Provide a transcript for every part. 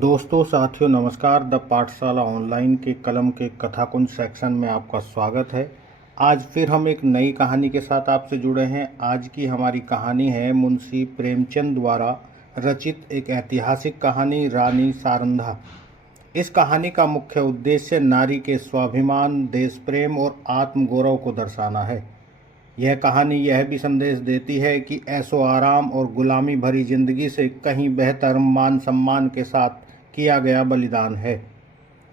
दोस्तों साथियों नमस्कार। द पाठशाला ऑनलाइन के कलम के कथाकुंज सेक्शन में आपका स्वागत है। आज फिर हम एक नई कहानी के साथ आपसे जुड़े हैं। आज की हमारी कहानी है मुंशी प्रेमचंद द्वारा रचित एक ऐतिहासिक कहानी रानी सारंधा। इस कहानी का मुख्य उद्देश्य नारी के स्वाभिमान, देश प्रेम और आत्मगौरव को दर्शाना है। यह कहानी यह भी संदेश देती है कि ऐशो आराम और गुलामी भरी जिंदगी से कहीं बेहतर मान सम्मान के साथ किया गया बलिदान है।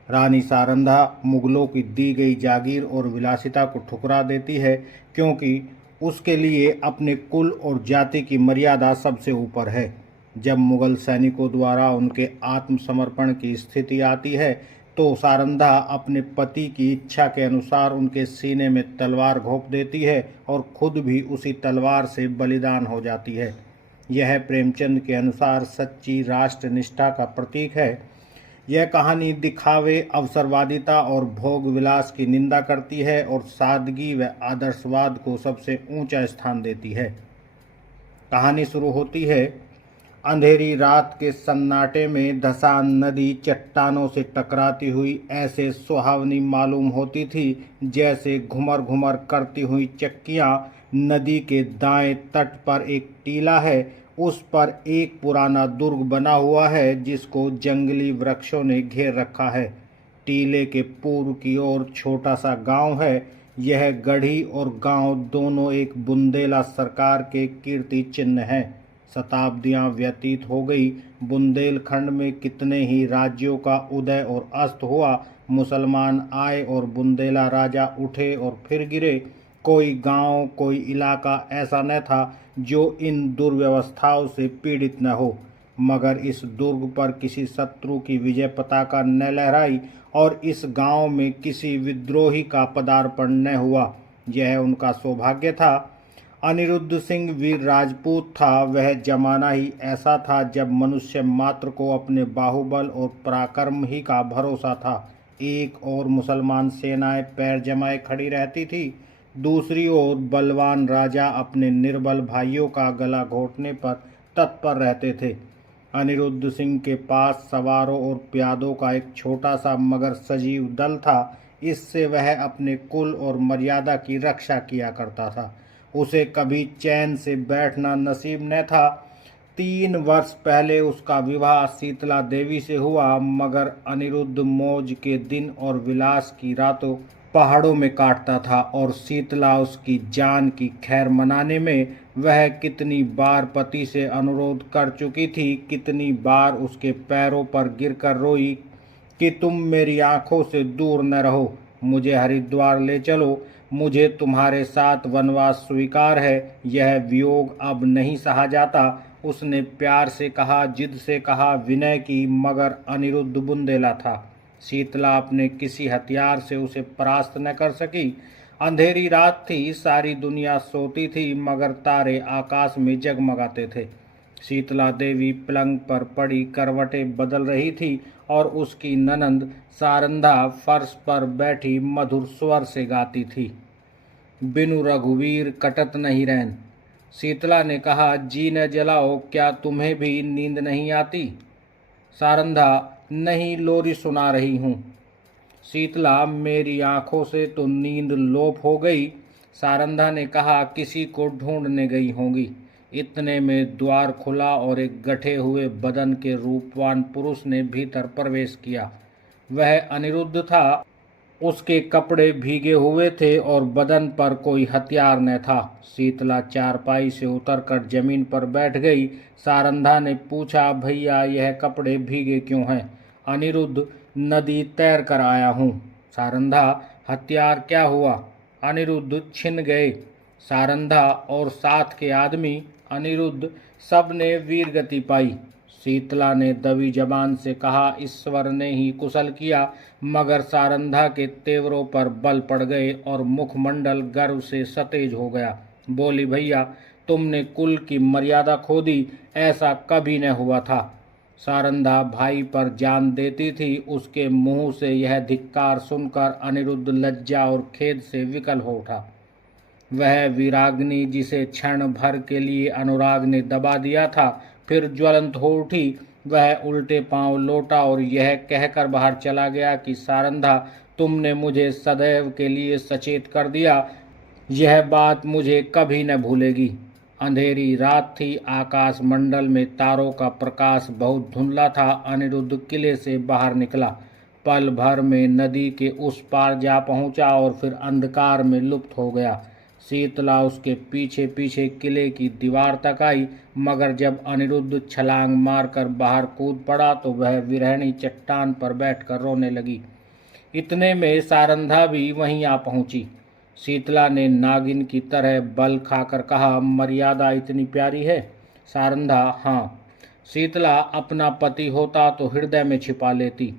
रानी सारंधा मुगलों की दी गई जागीर और विलासिता को ठुकरा देती है, क्योंकि उसके लिए अपने कुल और जाति की मर्यादा सबसे ऊपर है। जब मुगल सैनिकों द्वारा उनके आत्मसमर्पण की स्थिति आती है तो सारंधा अपने पति की इच्छा के अनुसार उनके सीने में तलवार घोंप देती है और खुद भी उसी तलवार से बलिदान हो जाती है। यह प्रेमचंद के अनुसार सच्ची राष्ट्र निष्ठा का प्रतीक है। यह कहानी दिखावे, अवसरवादिता और भोग विलास की निंदा करती है और सादगी व आदर्शवाद को सबसे ऊंचा स्थान देती है। कहानी शुरू होती है। अंधेरी रात के सन्नाटे में धसान नदी चट्टानों से टकराती हुई ऐसे सुहावनी मालूम होती थी जैसे घुमर घुमर करती हुई चक्कियां। नदी के दाएं तट पर एक टीला है, उस पर एक पुराना दुर्ग बना हुआ है जिसको जंगली वृक्षों ने घेर रखा है। टीले के पूर्व की ओर छोटा सा गांव है। यह गढ़ी और गांव दोनों एक बुंदेला सरकार के कीर्ति चिन्ह हैं। शताब्दियां व्यतीत हो गई, बुंदेलखंड में कितने ही राज्यों का उदय और अस्त हुआ। मुसलमान आए और बुंदेला राजा उठे और फिर गिरे। कोई गांव, कोई इलाका ऐसा न था जो इन दुर्व्यवस्थाओं से पीड़ित न हो, मगर इस दुर्ग पर किसी शत्रु की विजय पताका न लहराई और इस गांव में किसी विद्रोही का पदार्पण न हुआ। यह उनका सौभाग्य था। अनिरुद्ध सिंह वीर राजपूत था। वह जमाना ही ऐसा था जब मनुष्य मात्र को अपने बाहुबल और पराक्रम ही का भरोसा था। एक और मुसलमान सेनाएं पैर जमाए खड़ी रहती थी, दूसरी ओर बलवान राजा अपने निर्बल भाइयों का गला घोंटने पर तत्पर रहते थे। अनिरुद्ध सिंह के पास सवारों और प्यादों का एक छोटा सा मगर सजीव दल था। इससे वह अपने कुल और मर्यादा की रक्षा किया करता था। उसे कभी चैन से बैठना नसीब न था। 3 वर्ष पहले उसका विवाह शीतला देवी से हुआ, मगर अनिरुद्ध मौज के दिन और विलास की रातों पहाड़ों में काटता था और शीतला उसकी जान की खैर मनाने में वह कितनी बार पति से अनुरोध कर चुकी थी, कितनी बार उसके पैरों पर गिरकर रोई कि तुम मेरी आंखों से दूर न रहो, मुझे हरिद्वार ले चलो, मुझे तुम्हारे साथ वनवास स्वीकार है, यह वियोग अब नहीं सहा जाता। उसने प्यार से कहा, जिद से कहा, विनय की, मगर अनिरुद्ध बुंदेला था। शीतला अपने किसी हथियार से उसे परास्त न कर सकी। अंधेरी रात थी, सारी दुनिया सोती थी, मगर तारे आकाश में जगमगाते थे। शीतला देवी पलंग पर पड़ी करवटें बदल रही थी और उसकी ननंद सारंधा फर्श पर बैठी मधुर स्वर से गाती थी। बिनु रघुवीर कटत नहीं रैन। शीतला ने कहा, जी न जलाओ, क्या तुम्हें भी नींद नहीं आती? सारंधा, नहीं, लोरी सुना रही हूँ। शीतला, मेरी आंखों से तो नींद लोप हो गई। सारंधा ने कहा, किसी को ढूंढने गई होंगी। इतने में द्वार खुला और एक गठे हुए बदन के रूपवान पुरुष ने भीतर प्रवेश किया। वह अनिरुद्ध था। उसके कपड़े भीगे हुए थे और बदन पर कोई हथियार न था। शीतला चारपाई से उतरकर जमीन पर बैठ गई। सारंधा ने पूछा, भैया यह कपड़े भीगे क्यों हैं? अनिरुद्ध, नदी तैर कर आया हूँ। सारंधा, हथियार क्या हुआ? अनिरुद्ध, छिन गए। सारंधा और साथ के आदमी अनिरुद्ध सब ने वीर गति पाई। शीतला ने दबी जबान से कहा, ईश्वर ने ही कुशल किया, मगर सारंधा के तेवरों पर बल पड़ गए और मुखमंडल गर्व से सतेज हो गया। बोली, भैया तुमने कुल की मर्यादा खो दी, ऐसा कभी न हुआ था। सारंधा भाई पर जान देती थी। उसके मुंह से यह धिक्कार सुनकर अनिरुद्ध लज्जा और खेद से विकल हो उठा। वह वीराग्नि जिसे क्षण भर के लिए अनुराग ने दबा दिया था, फिर ज्वलंत हो उठी। वह उल्टे पांव लौटा और यह कहकर बाहर चला गया कि सारंधा, तुमने मुझे सदैव के लिए सचेत कर दिया, यह बात मुझे कभी न भूलेगी। अंधेरी रात थी, आकाश मंडल में तारों का प्रकाश बहुत धुंधला था। अनिरुद्ध किले से बाहर निकला, पल भर में नदी के उस पार जा पहुंचा और फिर अंधकार में लुप्त हो गया। शीतला उसके पीछे पीछे किले की दीवार तक आई, मगर जब अनिरुद्ध छलांग मारकर बाहर कूद पड़ा तो वह विरहणी चट्टान पर बैठकर रोने लगी। इतने में सारंधा भी वहीं आ पहुंची। शीतला ने नागिन की तरह बल खाकर कहा, मर्यादा इतनी प्यारी है? सारंधा, हाँ। शीतला, अपना पति होता तो हृदय में छिपा लेती।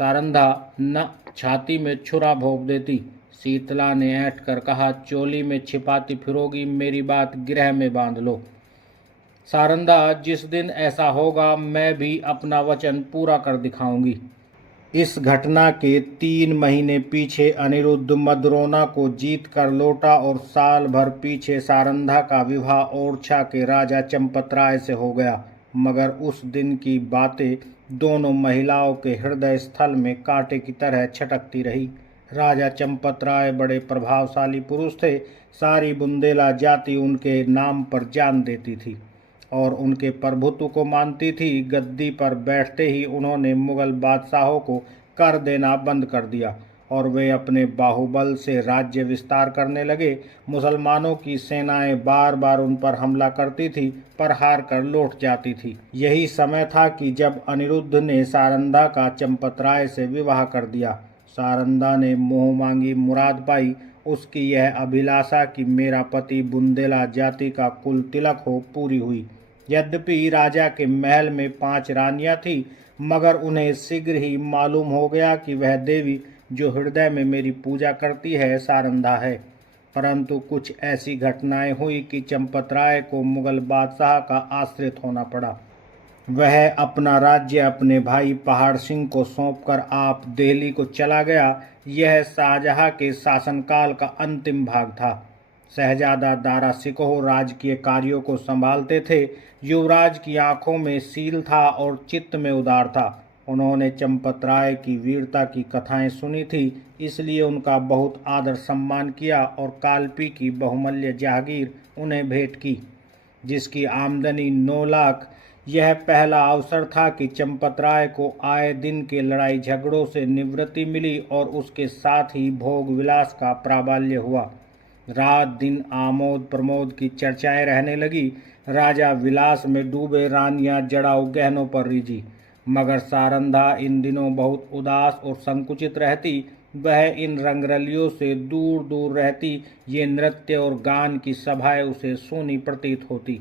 सारंधा, न छाती में छुरा भोंक देती। शीतला ने ऐंठ कर कहा, चोली में छिपाती फिरोगी, मेरी बात गृह में बांध लो। सारंधा, जिस दिन ऐसा होगा मैं भी अपना वचन पूरा कर दिखाऊंगी। इस घटना के 3 महीने पीछे अनिरुद्ध मदरोना को जीत कर लौटा और साल भर पीछे सारंधा का विवाह ओरछा के राजा चंपतराय से हो गया। मगर उस दिन की बातें दोनों महिलाओं के हृदय स्थल में कांटे की तरह छटकती रही। राजा चंपतराय बड़े प्रभावशाली पुरुष थे। सारी बुंदेला जाति उनके नाम पर जान देती थी और उनके प्रभुत्व को मानती थी। गद्दी पर बैठते ही उन्होंने मुगल बादशाहों को कर देना बंद कर दिया और वे अपने बाहुबल से राज्य विस्तार करने लगे। मुसलमानों की सेनाएं बार बार उन पर हमला करती थी, पर हार कर लौट जाती थी। यही समय था कि जब अनिरुद्ध ने सारंधा का चंपतराय से विवाह कर दिया। सारंधा ने मोह मांगी मुराद पाई। उसकी यह अभिलाषा कि मेरा पति बुंदेला जाति का कुल तिलक हो, पूरी हुई। यद्यपि राजा के महल में 5 रानियां थीं, मगर उन्हें शीघ्र ही मालूम हो गया कि वह देवी जो हृदय में मेरी पूजा करती है सारंधा है। परंतु कुछ ऐसी घटनाएं हुई कि चंपतराय को मुगल बादशाह का आश्रित होना पड़ा। वह अपना राज्य अपने भाई पहाड़ सिंह को सौंपकर आप दिल्ली को चला गया। यह शाहजहां के शासनकाल का अंतिम भाग था। शहजादा दारा सिकोह राजकीय कार्यों को संभालते थे। युवराज की आंखों में सील था और चित्त में उदार था। उन्होंने चंपतराय की वीरता की कथाएं सुनी थी, इसलिए उनका बहुत आदर सम्मान किया और कालपी की बहुमूल्य जागीर उन्हें भेंट की, जिसकी आमदनी 9 लाख। यह पहला अवसर था कि चंपतराय को आए दिन के लड़ाई झगड़ों से निवृत्ति मिली और उसके साथ ही भोग विलास का प्राबल्य हुआ। रात दिन आमोद प्रमोद की चर्चाएं रहने लगी। राजा विलास में डूबे, रानियां जड़ाऊ गहनों पर रिझी। मगर सारंधा इन दिनों बहुत उदास और संकुचित रहती। वह इन रंगरलियों से दूर दूर रहती। ये नृत्य और गान की सभाएं उसे सूनी प्रतीत होती।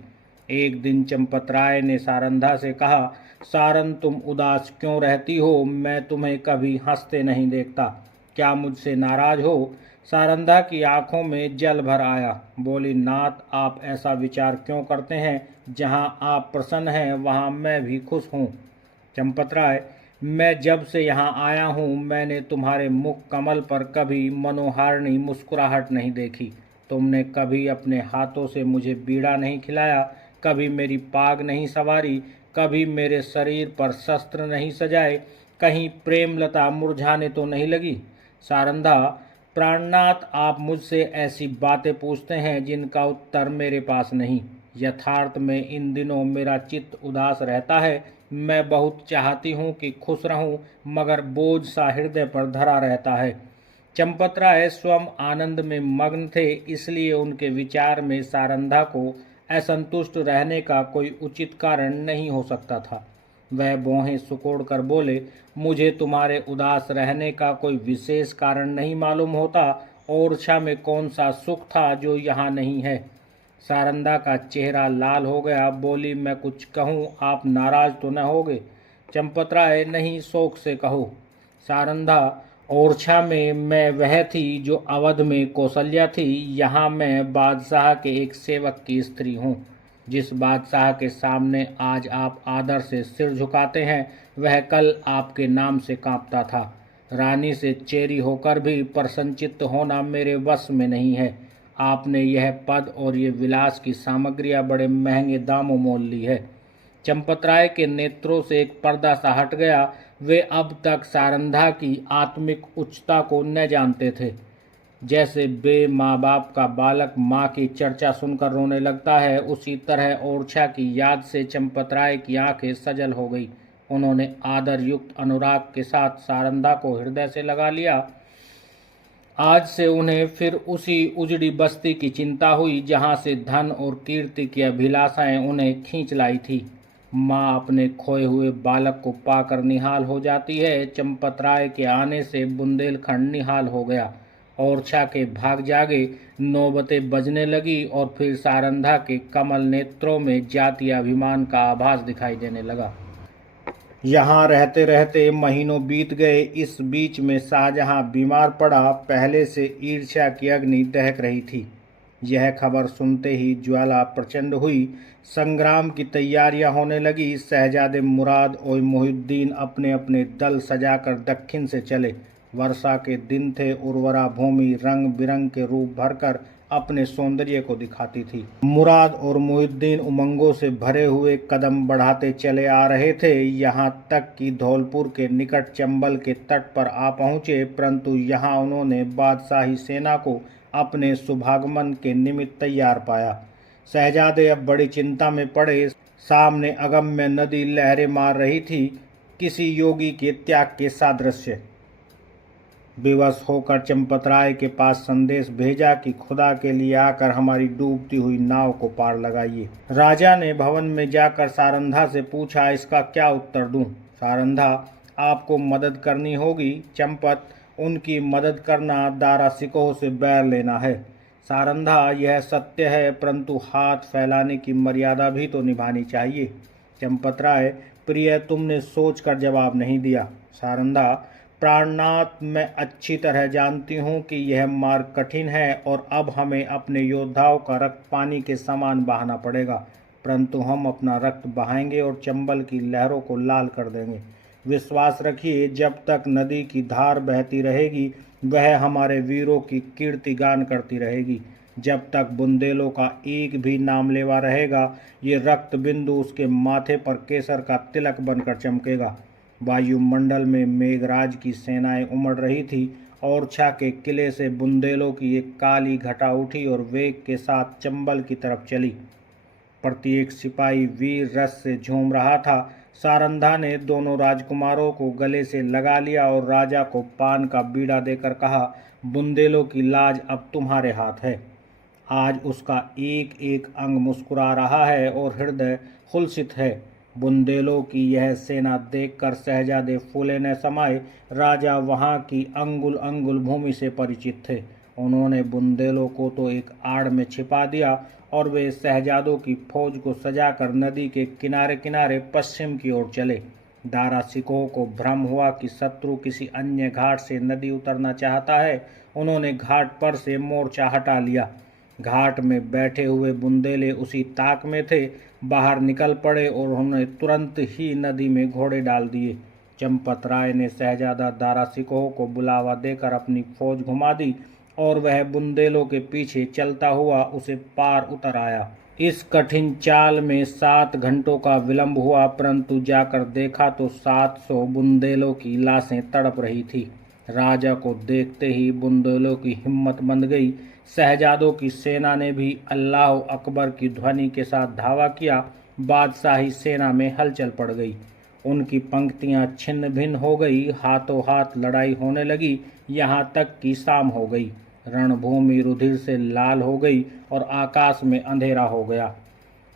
एक दिन चंपतराय ने सारंधा से कहा, सारन, तुम उदास क्यों रहती हो? मैं तुम्हें कभी हंसते नहीं देखता। क्या मुझसे नाराज हो? सारंधा की आंखों में जल भर आया। बोली, नाथ, आप ऐसा विचार क्यों करते हैं? जहाँ आप प्रसन्न हैं वहाँ मैं भी खुश हूँ। चंपतराय, मैं जब से यहाँ आया हूँ मैंने तुम्हारे मुख कमल पर कभी मनोहारिणी मुस्कुराहट नहीं देखी। तुमने कभी अपने हाथों से मुझे बीड़ा नहीं खिलाया, कभी मेरी पाग नहीं सवारी, कभी मेरे शरीर पर शस्त्र नहीं सजाए, कहीं प्रेमलता मुरझाने तो नहीं लगी। सारंधा, प्राणनाथ, आप मुझसे ऐसी बातें पूछते हैं जिनका उत्तर मेरे पास नहीं। यथार्थ में इन दिनों मेरा चित्त उदास रहता है। मैं बहुत चाहती हूँ कि खुश रहूँ, मगर बोझ सा हृदय पर धरा रहता है। चंपतराय स्वयं आनंद में मग्न थे, इसलिए उनके विचार में सारंधा को असंतुष्ट रहने का कोई उचित कारण नहीं हो सकता था। वह भौहें सुकोड़ कर बोले, मुझे तुम्हारे उदास रहने का कोई विशेष कारण नहीं मालूम होता। ओरछा में कौन सा सुख था जो यहाँ नहीं है? सारंधा का चेहरा लाल हो गया। बोली, मैं कुछ कहूँ, आप नाराज तो न होगे? चंपतराय, नहीं, शोक से कहो। सारंधा, ओरछा में मैं वह थी जो अवध में कौशल्या थी। यहाँ मैं बादशाह के एक सेवक की स्त्री हूँ। जिस बादशाह के सामने आज आप आदर से सिर झुकाते हैं, वह कल आपके नाम से कांपता था। रानी से चेरी होकर भी प्रसन्नचित्त होना मेरे वश में नहीं है। आपने यह पद और ये विलास की सामग्रियाँ बड़े महंगे दामों मोल ली है। चंपतराय के नेत्रों से एक पर्दा सा हट गया। वे अब तक सारंधा की आत्मिक उच्चता को न जानते थे। जैसे बे माँ बाप का बालक माँ की चर्चा सुनकर रोने लगता है, उसी तरह ओरछा की याद से चंपतराय की आंखें सजल हो गई। उन्होंने आदर युक्त अनुराग के साथ सारंधा को हृदय से लगा लिया। आज से उन्हें फिर उसी उजड़ी बस्ती की चिंता हुई जहाँ से धन और कीर्ति की अभिलाषाएं उन्हें खींच लाई थी। माँ अपने खोए हुए बालक को पाकर निहाल हो जाती है। चंपतराय के आने से बुंदेलखंड निहाल हो गया। ओरछा के भाग जागे, नौबतें बजने लगी और फिर सारंधा के कमल नेत्रों में जातीय अभिमान का आभास दिखाई देने लगा। यहाँ रहते रहते महीनों बीत गए। इस बीच में शाहजहां बीमार पड़ा। पहले से ईर्ष्या की अग्नि दहक रही थी। यह खबर सुनते ही ज्वाला प्रचंड हुई। संग्राम की तैयारियां होने लगी। शहजादे मुराद और मोहिउद्दीन अपने अपने दल सजाकर दक्षिण से चले। वर्षा के दिन थे। उर्वरा भूमि रंग बिरंग के रूप भरकर अपने सौंदर्य को दिखाती थी। मुराद और मोहिउद्दीन उमंगों से भरे हुए कदम बढ़ाते चले आ रहे थे। यहाँ तक कि धौलपुर के निकट चंबल के तट पर आ पहुँचे, परंतु यहाँ उन्होंने बादशाही सेना को अपने शुभागमन के निमित्त तैयार पाया। शहजादे अब बड़ी चिंता में पड़े। सामने अगम्य नदी लहरें मार रही थी, किसी योगी के त्याग के सादृश्य। विवश होकर चंपतराय के पास संदेश भेजा कि खुदा के लिए आकर हमारी डूबती हुई नाव को पार लगाइए। राजा ने भवन में जाकर सारंधा से पूछा, इसका क्या उत्तर दूं? सारंधा, आपको मदद करनी होगी। चंपत, उनकी मदद करना दारा सिकोह से बैर लेना है। सारंधा, यह सत्य है, परंतु हाथ फैलाने की मर्यादा भी तो निभानी चाहिए। चंपतराय, प्रिय, तुमने सोचकर जवाब नहीं दिया। सारंधा, प्राणनाथ, मैं अच्छी तरह जानती हूँ कि यह मार्ग कठिन है और अब हमें अपने योद्धाओं का रक्त पानी के समान बहाना पड़ेगा, परंतु हम अपना रक्त बहाएंगे और चंबल की लहरों को लाल कर देंगे। विश्वास रखिए, जब तक नदी की धार बहती रहेगी वह हमारे वीरों की कीर्ति गान करती रहेगी। जब तक बुंदेलों का एक भी नाम लेवा रहेगा, ये रक्त बिंदु उसके माथे पर केसर का तिलक बनकर चमकेगा। वायुमंडल में मेघराज की सेनाएं उमड़ रही थी। ओरछा के किले से बुंदेलों की एक काली घटा उठी और वेग के साथ चंबल की तरफ चली। प्रत्येक सिपाही वीर रस से झूम रहा था। सारंधा ने दोनों राजकुमारों को गले से लगा लिया और राजा को पान का बीड़ा देकर कहा, बुंदेलों की लाज अब तुम्हारे हाथ है। आज उसका एक एक अंग मुस्कुरा रहा है और हृदय हुलसित है। बुंदेलों की यह सेना देखकर शहजादे फूले न समाये। राजा वहाँ की अंगुल अंगुल भूमि से परिचित थे। उन्होंने बुंदेलों को तो एक आड़ में छिपा दिया और वे शहजादों की फौज को सजाकर नदी के किनारे किनारे पश्चिम की ओर चले। दारा सिकोह को भ्रम हुआ कि शत्रु किसी अन्य घाट से नदी उतरना चाहता है। उन्होंने घाट पर से मोर्चा हटा लिया। घाट में बैठे हुए बुंदेले उसी ताक में थे। बाहर निकल पड़े और उन्होंने तुरंत ही नदी में घोड़े डाल दिए। चंपतराय ने शहजादा दारा सिकोह को बुलावा देकर अपनी फौज घुमा दी और वह बुंदेलों के पीछे चलता हुआ उसे पार उतर आया। इस कठिन चाल में 7 घंटों का विलंब हुआ, परंतु जाकर देखा तो 700 बुंदेलों की लाशें तड़प रही थी। राजा को देखते ही बुंदेलों की हिम्मत बंध गई। शहजादों की सेना ने भी अल्लाह अकबर की ध्वनि के साथ धावा किया। बादशाही सेना में हलचल पड़ गई। उनकी पंक्तियां छिन्न भिन्न हो गई। हाथों हाथ लड़ाई होने लगी, यहाँ तक कि शाम हो गई। रणभूमि रुधिर से लाल हो गई और आकाश में अंधेरा हो गया।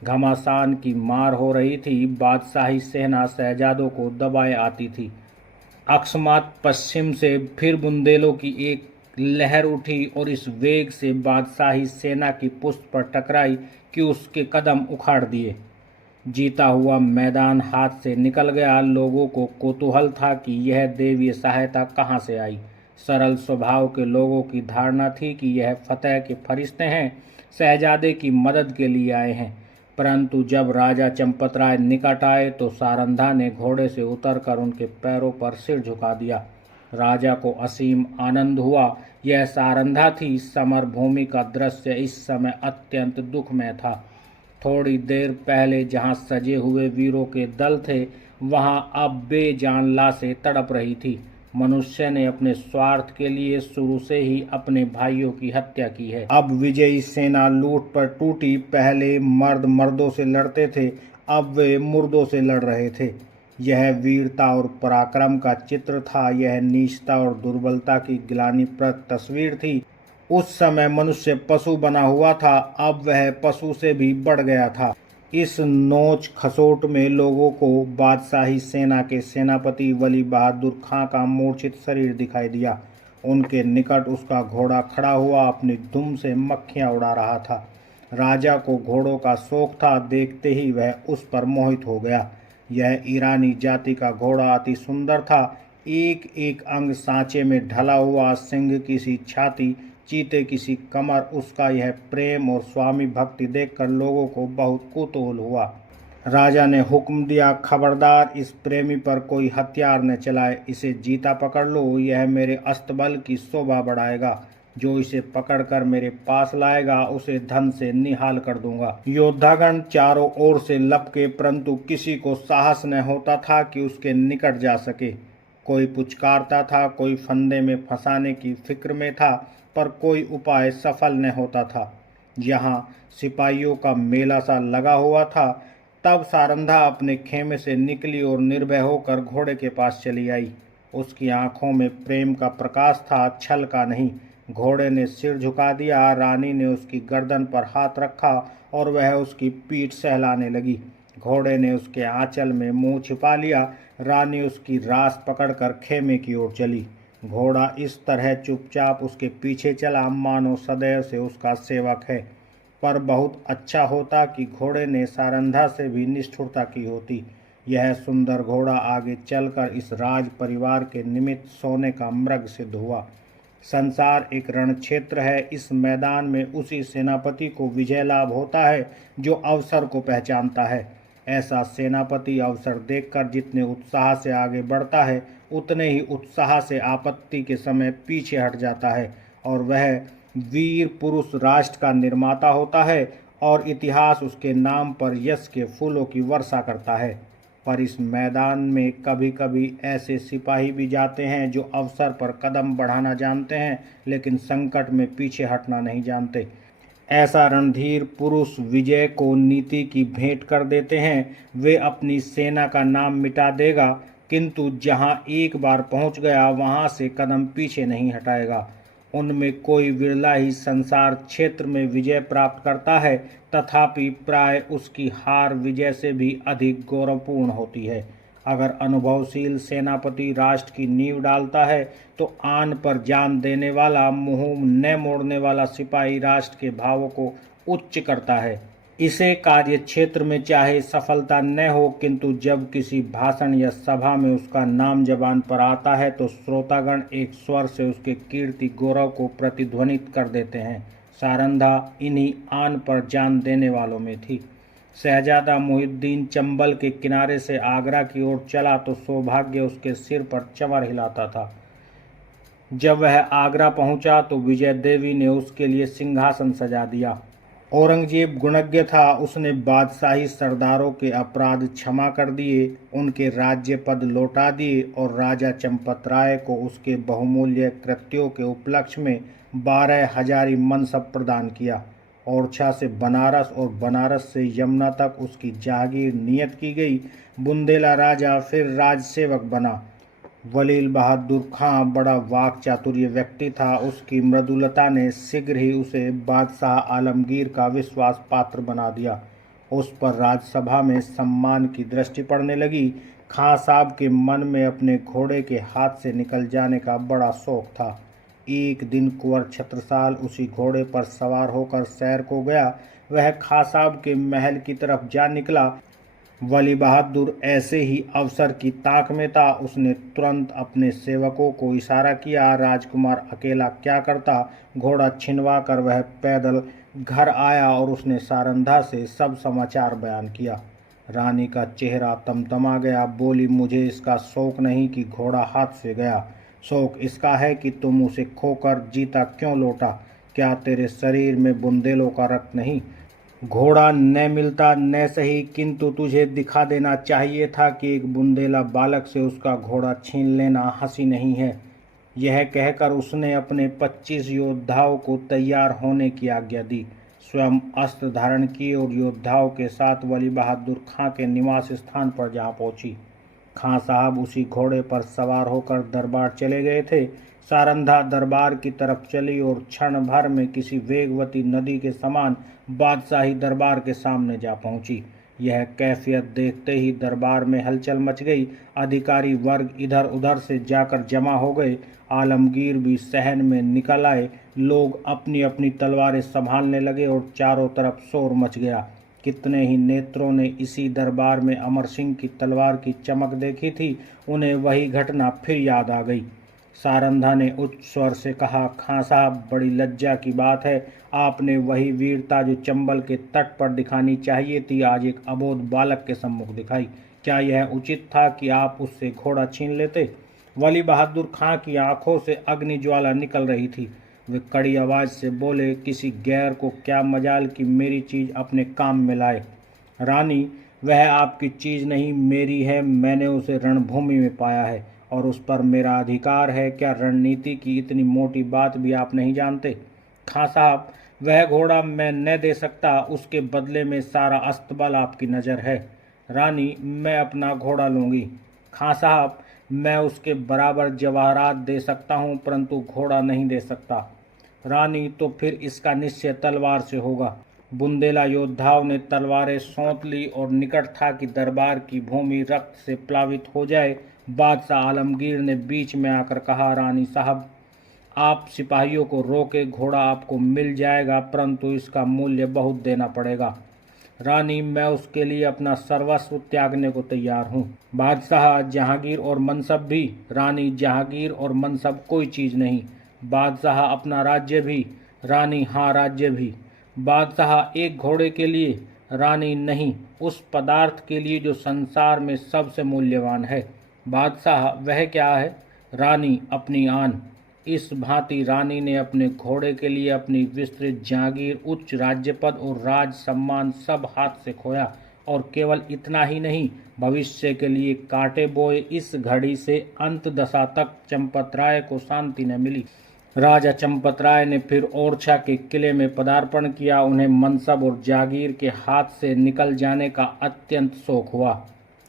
घमासान की मार हो रही थी। बादशाही सेना शहजादों को दबाए आती थी। अकस्मात पश्चिम से फिर बुंदेलों की एक लहर उठी और इस वेग से बादशाही सेना की पुष्ट पर टकराई कि उसके कदम उखाड़ दिए। जीता हुआ मैदान हाथ से निकल गया। लोगों को कौतूहल था कि यह देवीय सहायता कहाँ से आई। सरल स्वभाव के लोगों की धारणा थी कि यह फतेह के फरिश्ते हैं, शहजादे की मदद के लिए आए हैं। परंतु जब राजा चंपतराय निकट आए तो सारंधा ने घोड़े से उतरकर उनके पैरों पर सिर झुका दिया। राजा को असीम आनंद हुआ। यह सारंधा थी। समर भूमि का दृश्य इस समय अत्यंत दुखमय था। थोड़ी देर पहले जहां सजे हुए वीरों के दल थे, वहां अब बेजान लाशें तड़प रही थी। मनुष्य ने अपने स्वार्थ के लिए शुरू से ही अपने भाइयों की हत्या की है। अब विजयी सेना लूट पर टूटी। पहले मर्द मर्दों से लड़ते थे, अब वे मुर्दों से लड़ रहे थे। यह वीरता और पराक्रम का चित्र था। यह नीचता और दुर्बलता की ग्लानिप्रद तस्वीर थी। उस समय मनुष्य पशु बना हुआ था, अब वह पशु से भी बढ़ गया था। इस नोच खसोट में लोगों को बादशाही सेना के सेनापति वली बहादुर खां का मूर्छित शरीर दिखाई दिया। उनके निकट उसका घोड़ा खड़ा हुआ अपनी दुम से मक्खियां उड़ा रहा था। राजा को घोड़ों का शौक था, देखते ही वह उस पर मोहित हो गया। यह ईरानी जाति का घोड़ा अति सुंदर था। एक एक अंग सांचे में ढला हुआ, सिंह की सी छाती, चीते की सी कमर। उसका यह प्रेम और स्वामी भक्ति देखकर लोगों को बहुत कुतूहल हुआ। राजा ने हुक्म दिया, खबरदार, इस प्रेमी पर कोई हथियार न चलाए। इसे जीता पकड़ लो, यह मेरे अस्तबल की शोभा बढ़ाएगा। जो इसे पकड़कर मेरे पास लाएगा, उसे धन से निहाल कर दूंगा। योद्धागण चारों ओर से लपके, परंतु किसी को साहस न होता था कि उसके निकट जा सके। कोई पुचकारता था, कोई फंदे में फंसाने की फिक्र में था, पर कोई उपाय सफल न होता था। यहाँ सिपाहियों का मेला सा लगा हुआ था। तब सारंधा अपने खेमे से निकली और निर्भय होकर घोड़े के पास चली आई। उसकी आंखों में प्रेम का प्रकाश था, छल का नहीं। घोड़े ने सिर झुका दिया। रानी ने उसकी गर्दन पर हाथ रखा और वह उसकी पीठ सहलाने लगी। घोड़े ने उसके आंचल में मुंह छिपा लिया। रानी उसकी रास पकड़कर खेमे की ओर चली। घोड़ा इस तरह चुपचाप उसके पीछे चला, मानो सदैव से उसका सेवक है। पर बहुत अच्छा होता कि घोड़े ने सारंधा से भी निष्ठुरता की होती। यह सुंदर घोड़ा आगे चलकर इस राज परिवार के निमित्त सोने का मृग सिद्ध हुआ। संसार एक रण क्षेत्र है। इस मैदान में उसी सेनापति को विजय लाभ होता है जो अवसर को पहचानता है। ऐसा सेनापति अवसर देखकर जितने उत्साह से आगे बढ़ता है, उतने ही उत्साह से आपत्ति के समय पीछे हट जाता है। और वह वीर पुरुष राष्ट्र का निर्माता होता है और इतिहास उसके नाम पर यश के फूलों की वर्षा करता है। पर इस मैदान में कभी कभी ऐसे सिपाही भी जाते हैं जो अवसर पर कदम बढ़ाना जानते हैं, लेकिन संकट में पीछे हटना नहीं जानते। ऐसा रणधीर पुरुष विजय को नीति की भेंट कर देते हैं। वे अपनी सेना का नाम मिटा देगा, किंतु जहां एक बार पहुंच गया, वहां से कदम पीछे नहीं हटाएगा। उनमें कोई विरला ही संसार क्षेत्र में विजय प्राप्त करता है, तथापि प्राय उसकी हार विजय से भी अधिक गौरवपूर्ण होती है। अगर अनुभवशील सेनापति राष्ट्र की नींव डालता है, तो आन पर जान देने वाला, मुंह न मोड़ने वाला सिपाही राष्ट्र के भावों को उच्च करता है। इसे कार्य क्षेत्र में चाहे सफलता न हो, किंतु जब किसी भाषण या सभा में उसका नाम जबान पर आता है, तो श्रोतागण एक स्वर से उसके कीर्ति गौरव को प्रतिध्वनित कर देते हैं। सारंधा इन्हीं आन पर जान देने वालों में थी। शहजादा मुहिउद्दीन चंबल के किनारे से आगरा की ओर चला तो सौभाग्य उसके सिर पर चंवर हिलाता था। जब वह आगरा पहुंचा तो विजय देवी ने उसके लिए सिंहासन सजा दिया। औरंगजेब गुणज्ञ था। उसने बादशाही सरदारों के अपराध क्षमा कर दिए, उनके राज्य पद लौटा दिए और राजा चंपत राय को उसके बहुमूल्य कृत्यों के उपलक्ष्य में 12 हजारी मनसब प्रदान किया। ओरछा से बनारस और बनारस से यमुना तक उसकी जागीर नियत की गई। बुंदेला राजा फिर राजसेवक बना। वलील बहादुर खां बड़ा वाक चातुर्य व्यक्ति था। उसकी मृदुलता ने शीघ्र ही उसे बादशाह आलमगीर का विश्वास पात्र बना दिया। उस पर राज्यसभा में सम्मान की दृष्टि पड़ने लगी। खां साहब के मन में अपने घोड़े के हाथ से निकल जाने का बड़ा शौक था। एक दिन कुंवर छत्रसाल उसी घोड़े पर सवार होकर सैर को गया। वह खां साहब के महल की तरफ जा निकला। वली बहादुर ऐसे ही अवसर की ताक में था। उसने तुरंत अपने सेवकों को इशारा किया। राजकुमार अकेला क्या करता। घोड़ा छिनवा कर वह पैदल घर आया और उसने सारंधा से सब समाचार बयान किया। रानी का चेहरा तमतमा गया। बोली, मुझे इसका शौक नहीं कि घोड़ा हाथ से गया, शौक इसका है कि तुम उसे खोकर जीता क्यों लौटा। क्या तेरे शरीर में बुंदेलों का रक्त नहीं। घोड़ा न मिलता न सही, किंतु तुझे दिखा देना चाहिए था कि एक बुंदेला बालक से उसका घोड़ा छीन लेना हंसी नहीं है। यह कहकर उसने अपने 25 योद्धाओं को तैयार होने की आज्ञा दी। स्वयं अस्त्र धारण किए और योद्धाओं के साथ वली बहादुर खां के निवास स्थान पर जा पहुंची। खां साहब उसी घोड़े पर सवार होकर दरबार चले गए थे। सारंधा दरबार की तरफ चली और क्षण भर में किसी वेगवती नदी के समान बादशाही दरबार के सामने जा पहुंची। यह कैफियत देखते ही दरबार में हलचल मच गई। अधिकारी वर्ग इधर उधर से जाकर जमा हो गए। आलमगीर भी सहन में निकल आए। लोग अपनी अपनी तलवारें संभालने लगे और चारों तरफ शोर मच गया। कितने ही नेत्रों ने इसी दरबार में अमर सिंह की तलवार की चमक देखी थी। उन्हें वही घटना फिर याद आ गई। सारंधा ने उच्च स्वर से कहा, खां साहब, बड़ी लज्जा की बात है, आपने वही वीरता जो चंबल के तट पर दिखानी चाहिए थी आज एक अबोध बालक के सम्मुख दिखाई। क्या यह उचित था कि आप उससे घोड़ा छीन लेते? वली बहादुर खां की आंखों से अग्नि ज्वाला निकल रही थी। वे कड़ी आवाज से बोले, किसी गैर को क्या मजाल कि मेरी चीज अपने काम में लाए। रानी, वह आपकी चीज नहीं, मेरी है। मैंने उसे रणभूमि में पाया है और उस पर मेरा अधिकार है। क्या रणनीति की इतनी मोटी बात भी आप नहीं जानते? खां साहब, वह घोड़ा मैं न दे सकता, उसके बदले में सारा अस्तबल आपकी नज़र है। रानी, मैं अपना घोड़ा लूँगी। खां साहब, मैं उसके बराबर जवाहरात दे सकता हूँ, परंतु घोड़ा नहीं दे सकता। रानी, तो फिर इसका निश्चय तलवार से होगा। बुंदेला योद्धाओं ने तलवारें सौंत ली और निकट था कि दरबार की भूमि रक्त से प्लावित हो जाए। बादशाह आलमगीर ने बीच में आकर कहा, रानी साहब, आप सिपाहियों को रोके, घोड़ा आपको मिल जाएगा, परंतु इसका मूल्य बहुत देना पड़ेगा। रानी, मैं उसके लिए अपना सर्वस्व त्यागने को तैयार हूँ। बादशाह, जहांगीर और मनसब भी? रानी, जहांगीर और मनसब कोई चीज़ नहीं। बादशाह, अपना राज्य भी? रानी, हाँ, राज्य भी। बादशाह, एक घोड़े के लिए? रानी, नहीं, उस पदार्थ के लिए जो संसार में सबसे मूल्यवान है। बादशाह, वह क्या है? रानी, अपनी आन। इस भांति रानी ने अपने घोड़े के लिए अपनी विस्तृत जागीर, उच्च राज्यपद और राज सम्मान सब हाथ से खोया। और केवल इतना ही नहीं, भविष्य के लिए कांटे बोए। इस घड़ी से अंत दशा तक चंपतराय को शांति न मिली। राजा चंपतराय ने फिर ओरछा के किले में पदार्पण किया। उन्हें मनसब और जागीर के हाथ से निकल जाने का अत्यंत शोक हुआ,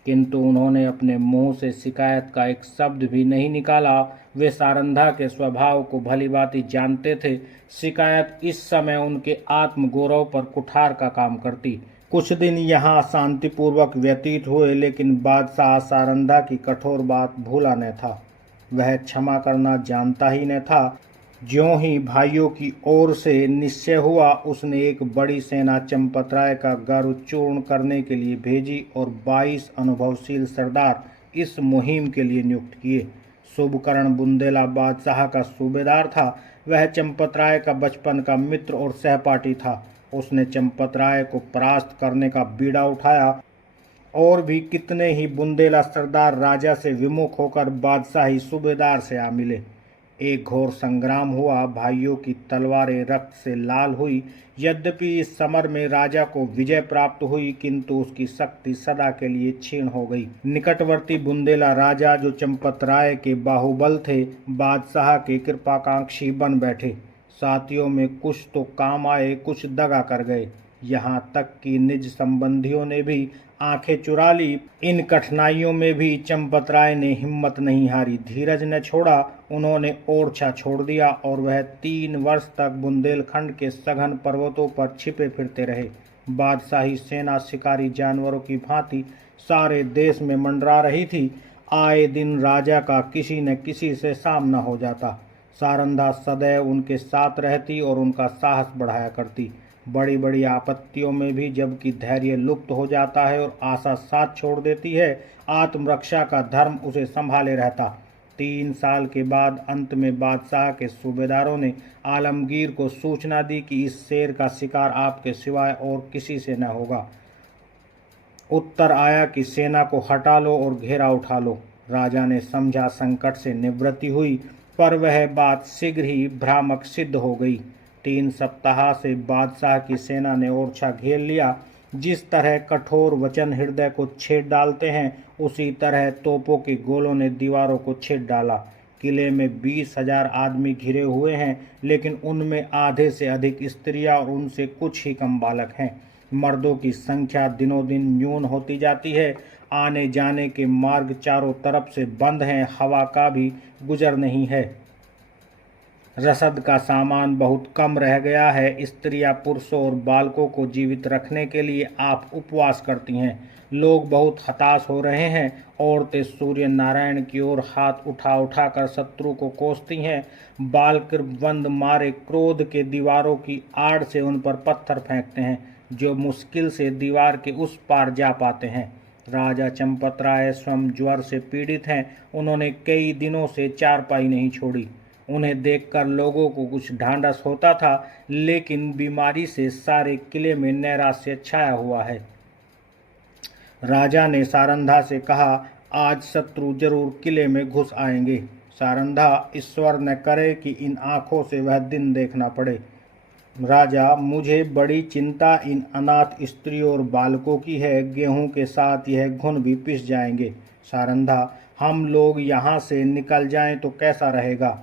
किंतु उन्होंने अपने मुंह से शिकायत का एक शब्द भी नहीं निकाला। वे सारंधा के स्वभाव को भलीभांति जानते थे। शिकायत इस समय उनके आत्मगौरव पर कुठार का काम करती। कुछ दिन यहाँ शांतिपूर्वक व्यतीत हुए, लेकिन बादशाह सारंधा की कठोर बात भूला न था। वह क्षमा करना जानता ही न था। ज्यों ही भाइयों की ओर से निश्चय हुआ, उसने एक बड़ी सेना चंपतराय का गर्व चूर्ण करने के लिए भेजी और 22 अनुभवशील सरदार इस मुहिम के लिए नियुक्त किए। शुभकर्ण बुंदेला बादशाह का सूबेदार था। वह चंपतराय का बचपन का मित्र और सहपाठी था। उसने चंपतराय को परास्त करने का बीड़ा उठाया। और भी कितने ही बुंदेला सरदार राजा से विमुख होकर बादशाही सूबेदार से आ मिले। एक घोर संग्राम हुआ। भाइयों की तलवारें रक्त से लाल हुई। यद्यपि इस समर में राजा को विजय प्राप्त हुई, किंतु उसकी शक्ति सदा के लिए क्षीण हो गई। निकटवर्ती बुंदेला राजा, जो चंपतराय के बाहुबल थे, बादशाह के कृपाकांक्षी बन बैठे। साथियों में कुछ तो काम आए, कुछ दगा कर गए। यहाँ तक कि निज संबंधियों ने भी आंखें चुरा ली। इन कठिनाइयों में भी चंपतराय ने हिम्मत नहीं हारी, धीरज न छोड़ा। उन्होंने ओरछा छोड़ दिया और वह 3 वर्ष तक बुंदेलखंड के सघन पर्वतों पर छिपे फिरते रहे। बादशाही सेना शिकारी जानवरों की भांति सारे देश में मंडरा रही थी। आए दिन राजा का किसी न किसी से सामना हो जाता। सारंधा सदैव उनके साथ रहती और उनका साहस बढ़ाया करती। बड़ी बड़ी आपत्तियों में भी जबकि धैर्य लुप्त हो जाता है और आशा साथ छोड़ देती है, आत्मरक्षा का धर्म उसे संभाले रहता। 3 साल के बाद अंत में बादशाह के सूबेदारों ने आलमगीर को सूचना दी कि इस शेर का शिकार आपके सिवाय और किसी से न होगा। उत्तर आया कि सेना को हटा लो और घेरा उठा लो। राजा ने समझा संकट से निवृत्ति हुई, पर वह बात शीघ्र ही भ्रामक सिद्ध हो गई। 3 सप्ताह से बादशाह की सेना ने ओरछा घेर लिया। जिस तरह कठोर वचन हृदय को छेद डालते हैं, उसी तरह तोपों के गोलों ने दीवारों को छेद डाला। किले में 20,000 आदमी घिरे हुए हैं, लेकिन उनमें आधे से अधिक स्त्रियां और उनसे कुछ ही कम बालक हैं। मर्दों की संख्या दिनों दिन न्यून होती जाती है। आने जाने के मार्ग चारों तरफ से बंद हैं, हवा का भी गुजर नहीं है। रसद का सामान बहुत कम रह गया है। स्त्रियां, पुरुषों और बालकों को जीवित रखने के लिए आप उपवास करती हैं। लोग बहुत हताश हो रहे हैं। औरतें सूर्य नारायण की ओर हाथ उठा उठा कर शत्रु को कोसती हैं। बालक बंद मारे क्रोध के दीवारों की आड़ से उन पर पत्थर फेंकते हैं, जो मुश्किल से दीवार के उस पार जा पाते हैं। राजा चंपतराय स्वयं ज्वर से पीड़ित हैं। उन्होंने कई दिनों से चारपाई नहीं छोड़ी। उन्हें देखकर लोगों को कुछ ढांढस होता था, लेकिन बीमारी से सारे किले में नैराश्य छाया हुआ है। राजा ने सारंधा से कहा, आज शत्रु जरूर किले में घुस आएंगे। सारंधा, ईश्वर न करे कि इन आंखों से वह दिन देखना पड़े। राजा, मुझे बड़ी चिंता इन अनाथ स्त्रियों और बालकों की है। गेहूं के साथ यह घुन भी पिस जाएंगे। सारंधा, हम लोग यहाँ से निकल जाएं तो कैसा रहेगा?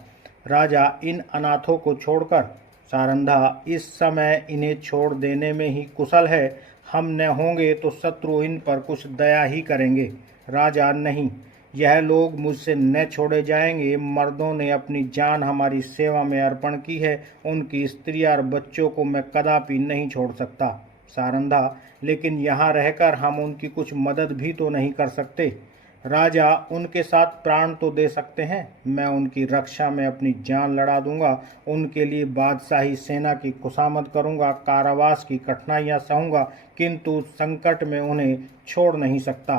राजा, इन अनाथों को छोड़कर? सारंधा, इस समय इन्हें छोड़ देने में ही कुशल है। हम न होंगे तो शत्रु इन पर कुछ दया ही करेंगे। राजा, नहीं, यह लोग मुझसे न छोड़े जाएंगे। मर्दों ने अपनी जान हमारी सेवा में अर्पण की है। उनकी स्त्रियां और बच्चों को मैं कदापि नहीं छोड़ सकता। सारंधा, लेकिन यहाँ रहकर हम उनकी कुछ मदद भी तो नहीं कर सकते। राजा, उनके साथ प्राण तो दे सकते हैं। मैं उनकी रक्षा में अपनी जान लड़ा दूंगा। उनके लिए बादशाही सेना की खुशामद करूंगा, कारावास की कठिनाइयां सहूंगा, किंतु संकट में उन्हें छोड़ नहीं सकता।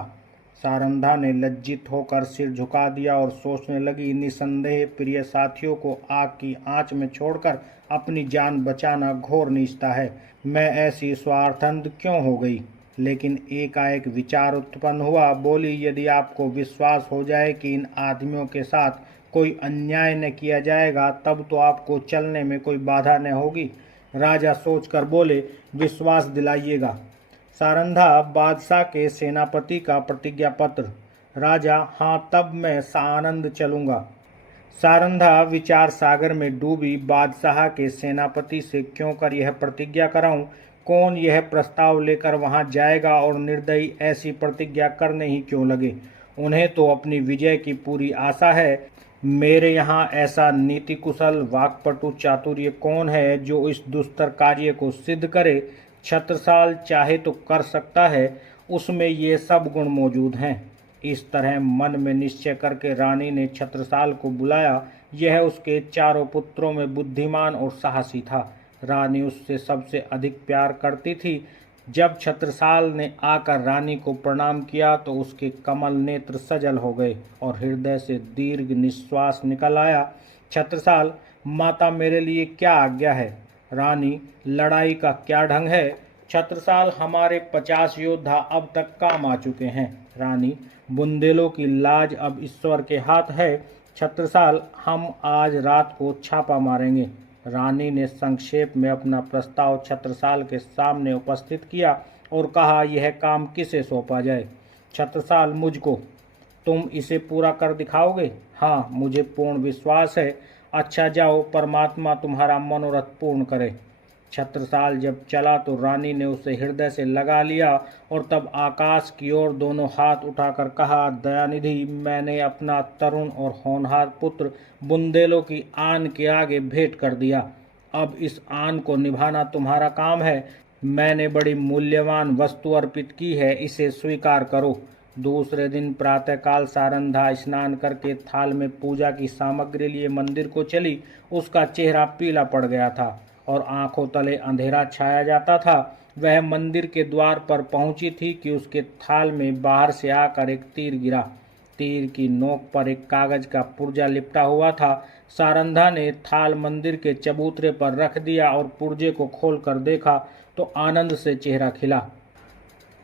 सारंधा ने लज्जित होकर सिर झुका दिया और सोचने लगी, निसंदेह प्रिय साथियों को आग की आंच में छोड़कर अपनी जान बचाना घोर नीचता है। मैं ऐसी स्वार्थंध क्यों हो गई? लेकिन एकाएक विचार उत्पन्न हुआ। बोली, यदि आपको विश्वास हो जाए कि इन आदमियों के साथ कोई अन्याय न किया जाएगा, तब तो आपको चलने में कोई बाधा न होगी। राजा सोचकर बोले, विश्वास दिलाइएगा। सारंधा, बादशाह के सेनापति का प्रतिज्ञा पत्र। राजा, हाँ, तब मैं सानंद चलूंगा। सारंधा विचार सागर में डूबी। बादशाह के सेनापति से क्यों कर यह प्रतिज्ञा कराऊं? कौन यह प्रस्ताव लेकर वहां जाएगा और निर्दयी ऐसी प्रतिज्ञा करने ही क्यों लगे? उन्हें तो अपनी विजय की पूरी आशा है। मेरे यहाँ ऐसा नीति कुशल वाक्पटु चातुर्य कौन है जो इस दुस्तर कार्य को सिद्ध करे? छत्रसाल चाहे तो कर सकता है, उसमें ये सब गुण मौजूद हैं। इस तरह मन में निश्चय करके रानी ने छत्रसाल को बुलाया। यह उसके चारों पुत्रों में बुद्धिमान और साहसी था। रानी उससे सबसे अधिक प्यार करती थी। जब छत्रसाल ने आकर रानी को प्रणाम किया तो उसके कमल नेत्र सजल हो गए और हृदय से दीर्घ निश्वास निकल आया। छत्रसाल, माता, मेरे लिए क्या आज्ञा है? रानी, लड़ाई का क्या ढंग है? छत्रसाल, हमारे 50 योद्धा अब तक काम आ चुके हैं। रानी, बुंदेलों की लाज अब ईश्वर के हाथ है। छत्रसाल, हम आज रात को छापा मारेंगे। रानी ने संक्षेप में अपना प्रस्ताव छत्रसाल के सामने उपस्थित किया और कहा, यह काम किसे सौंपा जाए? छत्रसाल, मुझको। तुम इसे पूरा कर दिखाओगे? हाँ, मुझे पूर्ण विश्वास है। अच्छा, जाओ, परमात्मा तुम्हारा मनोरथ पूर्ण करे। छत्रसाल जब चला तो रानी ने उसे हृदय से लगा लिया और तब आकाश की ओर दोनों हाथ उठाकर कहा, दयानिधि, मैंने अपना तरुण और होनहार पुत्र बुंदेलों की आन के आगे भेंट कर दिया। अब इस आन को निभाना तुम्हारा काम है। मैंने बड़ी मूल्यवान वस्तु अर्पित की है, इसे स्वीकार करो। दूसरे दिन प्रातःकाल सारंधा स्नान करके थाल में पूजा की सामग्री लिए मंदिर को चली। उसका चेहरा पीला पड़ गया था और आंखों तले अंधेरा छाया जाता था। वह मंदिर के द्वार पर पहुंची थी कि उसके थाल में बाहर से आकर एक तीर गिरा। तीर की नोक पर एक कागज का पुर्जा लिपटा हुआ था। सारंधा ने थाल मंदिर के चबूतरे पर रख दिया और पुर्जे को खोलकर देखा तो आनंद से चेहरा खिला।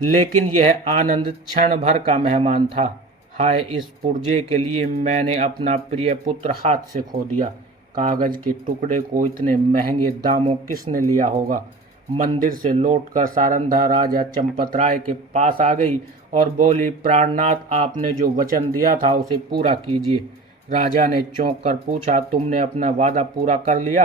लेकिन यह आनंद क्षण भर का मेहमान था। हाय, इस पुर्जे के लिए मैंने अपना प्रिय पुत्र हाथ से खो दिया। कागज के टुकड़े को इतने महंगे दामों किसने लिया होगा। मंदिर से लौटकर सारंधा राजा चंपतराय के पास आ गई और बोली, प्राणनाथ, आपने जो वचन दिया था उसे पूरा कीजिए। राजा ने चौंक कर पूछा, तुमने अपना वादा पूरा कर लिया?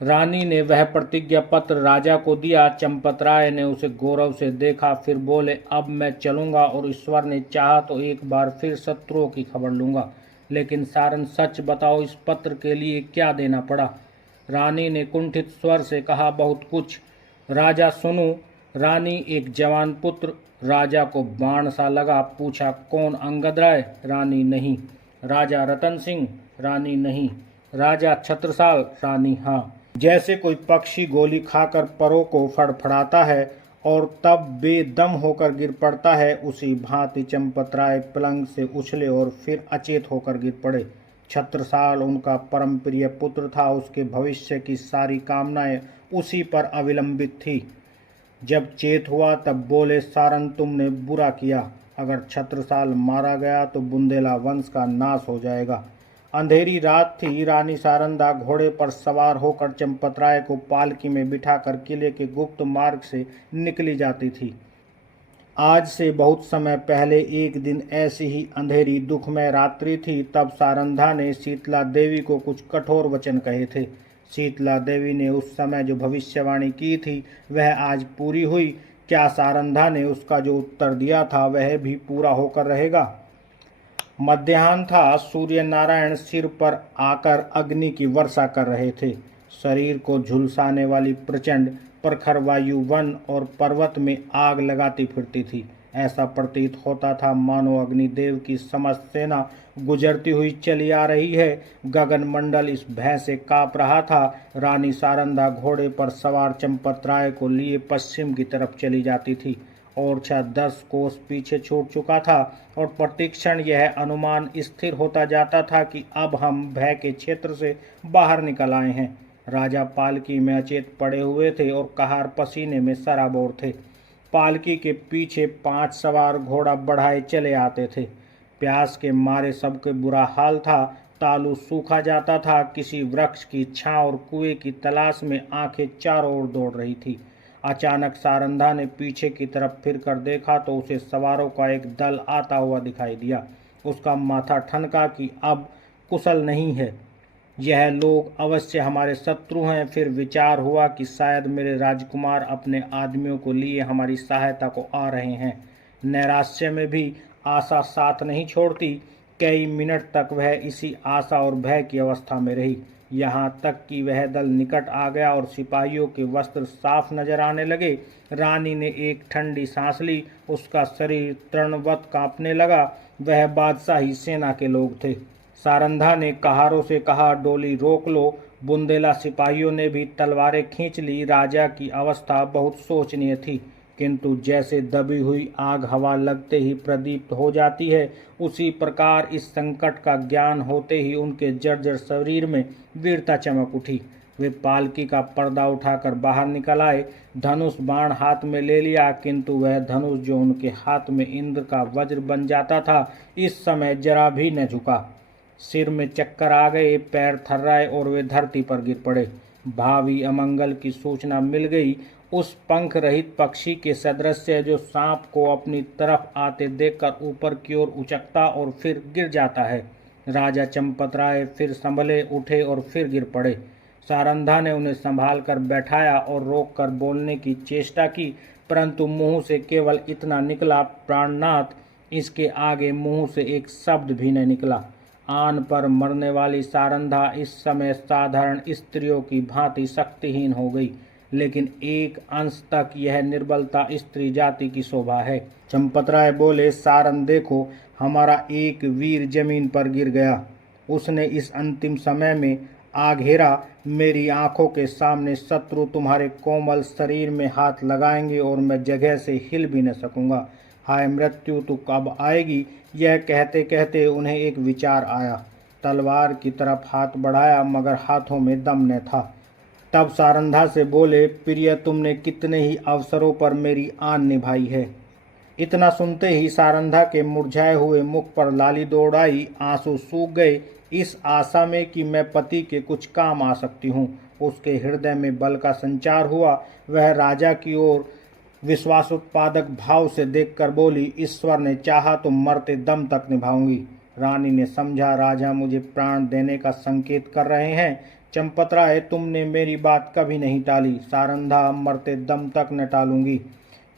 रानी ने वह प्रतिज्ञा पत्र राजा को दिया। चंपतराय ने उसे गौरव से देखा, फिर बोले, अब मैं चलूंगा और ईश्वर ने चाहा तो एक बार फिर शत्रुओं की खबर लूंगा। लेकिन सारन, सच बताओ, इस पत्र के लिए क्या देना पड़ा? रानी ने कुंठित स्वर से कहा, बहुत कुछ। राजा, सुनो। रानी, एक जवान पुत्र। राजा को बाण सा लगा। पूछा, कौन? अंगद राय? रानी, नहीं। राजा रतन सिंह? रानी, नहीं। राजा छत्रसाल? रानी, हाँ। जैसे कोई पक्षी गोली खाकर परों को फड़फड़ाता है और तब बेदम होकर गिर पड़ता है, उसी भांति चंपतराय पलंग से उछले और फिर अचेत होकर गिर पड़े। छत्रसाल उनका परम प्रिय पुत्र था। उसके भविष्य की सारी कामनाएं उसी पर अविलंबित थी। जब चेत हुआ तब बोले, सारन, तुमने बुरा किया। अगर छत्रसाल मारा गया तो बुंदेला वंश का नाश हो जाएगा। अंधेरी रात थी। रानी सारंधा घोड़े पर सवार होकर चंपतराय को पालकी में बिठाकर किले के गुप्त मार्ग से निकली जाती थी। आज से बहुत समय पहले एक दिन ऐसी ही अंधेरी दुखमय रात्रि थी। तब सारंधा ने शीतला देवी को कुछ कठोर वचन कहे थे। शीतला देवी ने उस समय जो भविष्यवाणी की थी वह आज पूरी हुई। क्या सारंधा ने उसका जो उत्तर दिया था वह भी पूरा होकर रहेगा? मध्याह्न था। सूर्य नारायण सिर पर आकर अग्नि की वर्षा कर रहे थे। शरीर को झुलसाने वाली प्रचंड प्रखर वायु वन और पर्वत में आग लगाती फिरती थी। ऐसा प्रतीत होता था मानो अग्निदेव की समस्त सेना गुजरती हुई चली आ रही है। गगन मंडल इस भय से कांप रहा था। रानी सारंधा घोड़े पर सवार चंपतराय को लिए पश्चिम की तरफ चली जाती थी और 10 कोस पीछे छूट चुका था और प्रतिक्षण यह अनुमान स्थिर होता जाता था कि अब हम भय के क्षेत्र से बाहर निकल आए हैं। राजा पालकी में अचेत पड़े हुए थे और कहार पसीने में सराबोर थे। पालकी के पीछे 5 सवार घोड़ा बढ़ाए चले आते थे। प्यास के मारे सबके बुरा हाल था। तालू सूखा जाता था। किसी वृक्ष की छांव और कुएं की तलाश में आंखें चारों ओर दौड़ रही थी। अचानक सारंधा ने पीछे की तरफ फिर कर देखा तो उसे सवारों का एक दल आता हुआ दिखाई दिया। उसका माथा ठनका कि अब कुशल नहीं है, यह लोग अवश्य हमारे शत्रु हैं। फिर विचार हुआ कि शायद मेरे राजकुमार अपने आदमियों को लिए हमारी सहायता को आ रहे हैं। नैराश्य में भी आशा साथ नहीं छोड़ती। कई मिनट तक वह इसी आशा और भय की अवस्था में रही, यहाँ तक कि वह दल निकट आ गया और सिपाहियों के वस्त्र साफ नजर आने लगे। रानी ने एक ठंडी सांस ली। उसका शरीर तृणवत कांपने लगा। वह बादशाही सेना के लोग थे। सारंधा ने कहारों से कहा, डोली रोक लो। बुंदेला सिपाहियों ने भी तलवारें खींच ली। राजा की अवस्था बहुत शोचनीय थी, किंतु जैसे दबी हुई आग हवा लगते ही प्रदीप्त हो जाती है, उसी प्रकार इस संकट का ज्ञान होते ही उनके जर्जर शरीर में वीरता चमक उठी। वे पालकी का पर्दा उठाकर बाहर निकल आए। धनुष बाण हाथ में ले लिया, किंतु वह धनुष जो उनके हाथ में इंद्र का वज्र बन जाता था, इस समय जरा भी न झुका। सिर में चक्कर आ गए, पैर थर्राए और वे धरती पर गिर पड़े। भावी अमंगल की सूचना मिल गई। उस पंख रहित पक्षी के सदृश्य जो सांप को अपनी तरफ आते देखकर ऊपर की ओर उचकता और फिर गिर जाता है। राजा चंपतराय फिर संभले उठे और फिर गिर पड़े। सारंधा ने उन्हें संभाल कर बैठाया और रोक कर बोलने की चेष्टा की, परंतु मुंह से केवल इतना निकला, प्राणनाथ। इसके आगे मुंह से एक शब्द भी न निकला। आन पर मरने वाली सारंधा इस समय साधारण स्त्रियों की भांति शक्तिहीन हो गई, लेकिन एक अंश तक यह निर्बलता स्त्री जाति की शोभा है। चंपतराय बोले, सारन देखो, हमारा एक वीर जमीन पर गिर गया। उसने इस अंतिम समय में आ घेरा। मेरी आंखों के सामने शत्रु तुम्हारे कोमल शरीर में हाथ लगाएंगे और मैं जगह से हिल भी न सकूंगा। हाय मृत्यु, तू कब आएगी? यह कहते कहते उन्हें एक विचार आया। तलवार की तरफ हाथ बढ़ाया, मगर हाथों में दम न था। तब सारंधा से बोले, प्रिय, तुमने कितने ही अवसरों पर मेरी आन निभाई है। इतना सुनते ही सारंधा के मुरझाए हुए मुख पर लाली दौड़ आई। आंसू सूख गए। इस आशा में कि मैं पति के कुछ काम आ सकती हूँ। उसके हृदय में बल का संचार हुआ। वह राजा की ओर विश्वासोत्पादक भाव से देखकर बोली, ईश्वर ने चाहा तो मरते दम तक निभाऊंगी। रानी ने समझा, राजा मुझे प्राण देने का संकेत कर रहे हैं। चंपतराय, तुमने मेरी बात कभी नहीं टाली। सारंधा, मरते दम न टालूंगी।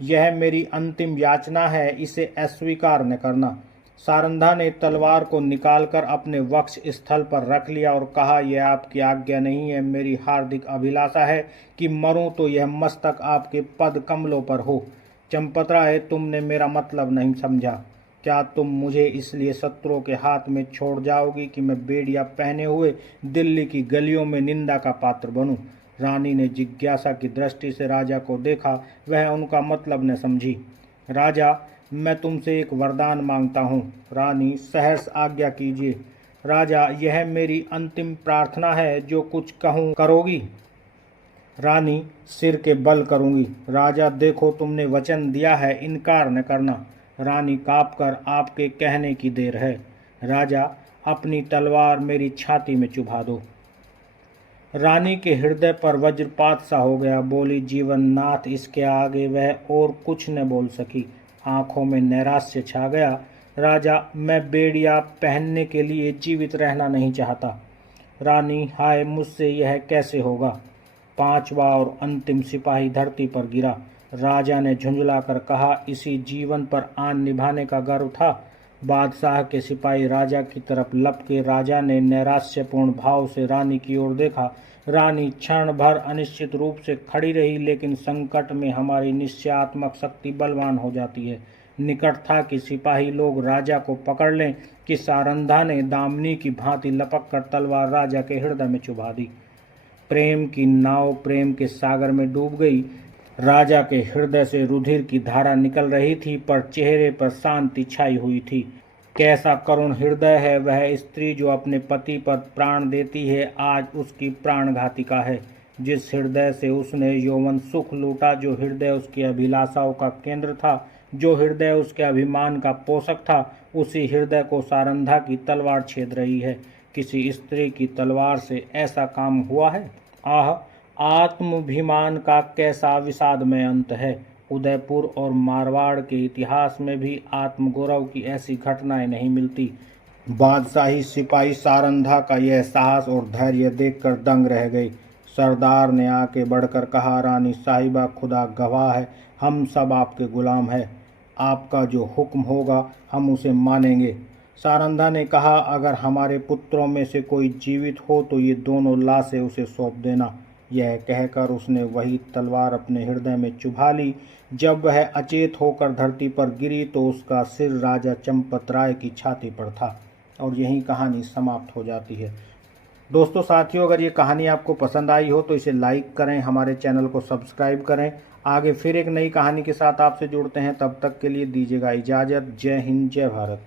यह मेरी अंतिम याचना है, इसे अस्वीकार न करना। सारंधा ने तलवार को निकालकर अपने वक्ष स्थल पर रख लिया और कहा, यह आपकी आज्ञा नहीं है। मेरी हार्दिक अभिलाषा है कि मरूं तो यह मस्तक आपके पद कमलों पर हो। चंपतराय, तुमने मेरा मतलब नहीं समझा। क्या तुम मुझे इसलिए शत्रुओं के हाथ में छोड़ जाओगी कि मैं बेड़िया पहने हुए दिल्ली की गलियों में निंदा का पात्र बनूं? रानी ने जिज्ञासा की दृष्टि से राजा को देखा। वह उनका मतलब न समझी। राजा, मैं तुमसे एक वरदान मांगता हूँ। रानी, सहर्ष आज्ञा कीजिए। राजा, यह मेरी अंतिम प्रार्थना है, जो कुछ कहूँ करोगी? रानी, सिर के बल करूँगी। राजा, देखो तुमने वचन दिया है, इनकार न करना। रानी काँपकर, आपके कहने की देर है। राजा, अपनी तलवार मेरी छाती में चुभा दो। रानी के हृदय पर वज्रपात सा हो गया। बोली, जीवननाथ, इसके आगे वह और कुछ न बोल सकी। आंखों में नैराश्य छा गया। राजा, मैं बेड़िया पहनने के लिए जीवित रहना नहीं चाहता। रानी, हाय, मुझसे यह कैसे होगा? पांचवा और अंतिम सिपाही धरती पर गिरा। राजा ने झुंझलाकर कहा, इसी जीवन पर आन निभाने का गर्व था। बादशाह के सिपाही राजा की तरफ लपके। राजा ने नैराश्यपूर्ण भाव से रानी की ओर देखा। रानी क्षण भर अनिश्चित रूप से खड़ी रही, लेकिन संकट में हमारी निश्चयात्मक शक्ति बलवान हो जाती है। निकट था कि सिपाही लोग राजा को पकड़ लें कि सारंधा ने दामिनी की भांति लपक कर तलवार राजा के हृदय में चुभा दी। प्रेम की नाव प्रेम के सागर में डूब गई। राजा के हृदय से रुधिर की धारा निकल रही थी, पर चेहरे पर शांति छाई हुई थी। कैसा करुण हृदय है वह स्त्री जो अपने पति पर प्राण देती है, आज उसकी प्राणघातिका है। जिस हृदय से उसने यौवन सुख लूटा, जो हृदय उसकी अभिलाषाओं का केंद्र था, जो हृदय उसके अभिमान का पोषक था, उसी हृदय को सारंधा की तलवार छेद रही है। किसी स्त्री की तलवार से ऐसा काम हुआ है? आह, आत्माभिमान का कैसा विषादमय अंत है। उदयपुर और मारवाड़ के इतिहास में भी आत्मगौरव की ऐसी घटनाएं नहीं मिलती। बादशाही सिपाही सारंधा का यह साहस और धैर्य देखकर दंग रह गए। सरदार ने आके बढ़कर कहा, रानी साहिबा, खुदा गवाह है, हम सब आपके गुलाम हैं। आपका जो हुक्म होगा हम उसे मानेंगे। सारंधा ने कहा, अगर हमारे पुत्रों में से कोई जीवित हो तो ये दोनों लाशें उसे सौंप देना। यह कहकर उसने वही तलवार अपने हृदय में चुभा ली। जब वह अचेत होकर धरती पर गिरी तो उसका सिर राजा चंपतराय की छाती पर था। और यही कहानी समाप्त हो जाती है। दोस्तों, साथियों, अगर ये कहानी आपको पसंद आई हो तो इसे लाइक करें, हमारे चैनल को सब्सक्राइब करें। आगे फिर एक नई कहानी के साथ आपसे जुड़ते हैं, तब तक के लिए दीजिएगा इजाज़त। जय हिंद, जय भारत।